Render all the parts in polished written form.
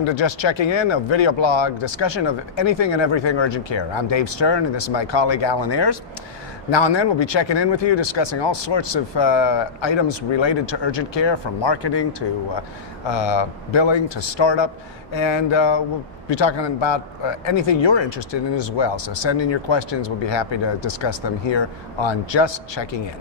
welcome to Just Checking In, a video blog discussion of anything and everything urgent care. I'm Dave Stern, and this is my colleague Alan Ayers. Now and then we'll be checking in with you, discussing all sorts of items related to urgent care, from marketing to billing to startup, and we'll be talking about anything you're interested in as well. So send in your questions. We'll be happy to discuss them here on Just Checking In.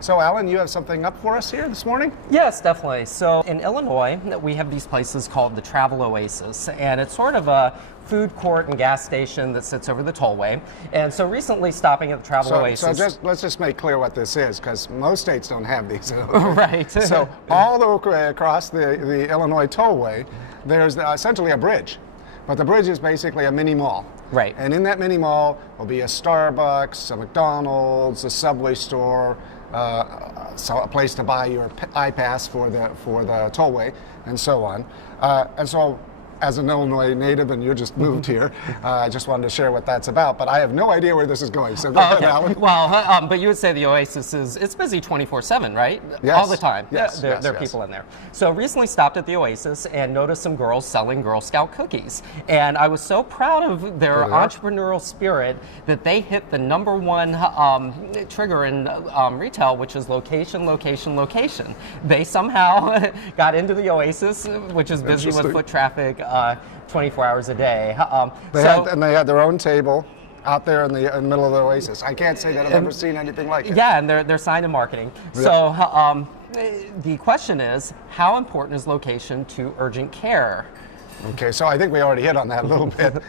So, Alan, you have something up for us here this morning? Yes, definitely. So in Illinois, we have these places called the Travel Oasis, and it's sort of a food court and gas station that sits over the tollway. And so recently stopping at the Travel Oasis. So let's just make clear what this is, because most states don't have these. Right. So all the way across the Illinois tollway, there's essentially a bridge. But the bridge is basically a mini mall. Right. And in that mini mall will be a Starbucks, a McDonald's, a Subway store, so a place to buy your iPass for the tollway, and so on. And so, as an Illinois native, and you just moved here, I just wanted to share what that's about, but I have no idea where this is going, so go ahead, Alan. Well, but you would say the Oasis it's busy 24/7, right? Yes. All the time. Yes, there are people in there. So recently stopped at the Oasis and noticed some girls selling Girl Scout cookies. And I was so proud of their entrepreneurial spirit that they hit the #1 trigger in retail, which is location, location, location. They somehow got into the Oasis, which is busy with foot traffic 24 hours a day. They had their own table out there in the middle of the Oasis. I can't say that I've ever seen anything like it. Yeah, and they're signed in marketing. Yeah. So the question is, how important is location to urgent care? Okay, so I think we already hit on that a little bit.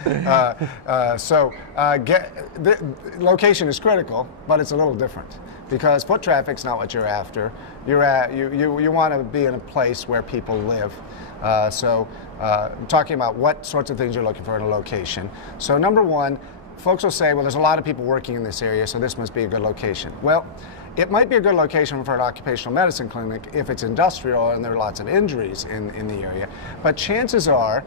Location is critical, but it's a little different, because foot traffic's not what you're after. You want to be in a place where people live. Talking about what sorts of things you're looking for in a location. So number one, folks will say, well, there's a lot of people working in this area, so this must be a good location. Well, it might be a good location for an occupational medicine clinic if it's industrial and there are lots of injuries in the area. But chances are,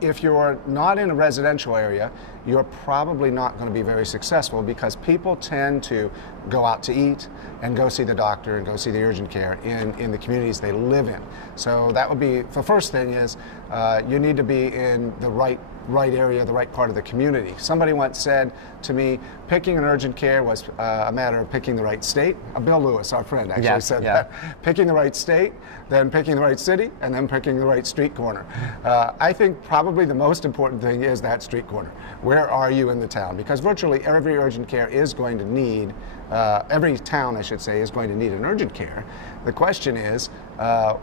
if you're not in a residential area, you're probably not going to be very successful, because people tend to go out to eat and go see the doctor and go see the urgent care in the communities they live in. So that would be, the first thing is, you need to be in the right area, the right part of the community. Somebody once said to me, picking an urgent care was a matter of picking the right state. Bill Lewis, our friend, actually said that. Picking the right state, then picking the right city, and then picking the right street corner. I think probably the most important thing is that street corner. Where are you in the town? Because virtually every urgent care is going to need, every town, I should say, is going to need an urgent care. The question is,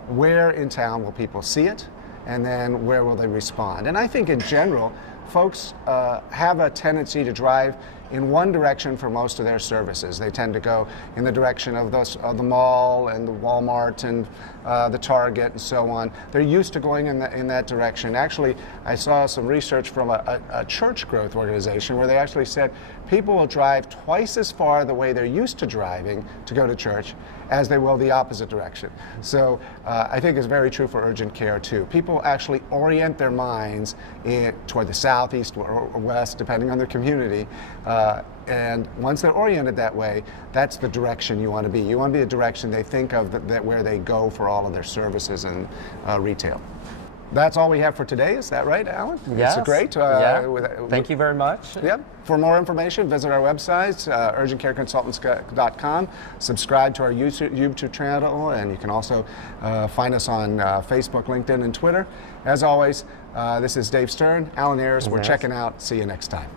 where in town will people see it? And then where will they respond? And I think in general, folks have a tendency to drive in one direction for most of their services. They tend to go in the direction of the mall and the Walmart and the Target and so on. They're used to going in that direction. Actually, I saw some research from a church growth organization where they actually said people will drive twice as far the way they're used to driving to go to church as they will the opposite direction. So I think it's very true for urgent care too. People actually orient their minds toward the south, east, or west, depending on their community. And once they're oriented that way, that's the direction you want to be. You want to be the direction they think of, that where they go for all of their services and retail. That's all we have for today. Is that right, Alan? Yes. It's great. Thank you very much. Yep. For more information, visit our website, urgentcareconsultants.com. Subscribe to our YouTube channel, and you can also find us on Facebook, LinkedIn, and Twitter. As always, this is Dave Stern, Alan Ayers. We're checking out. See you next time.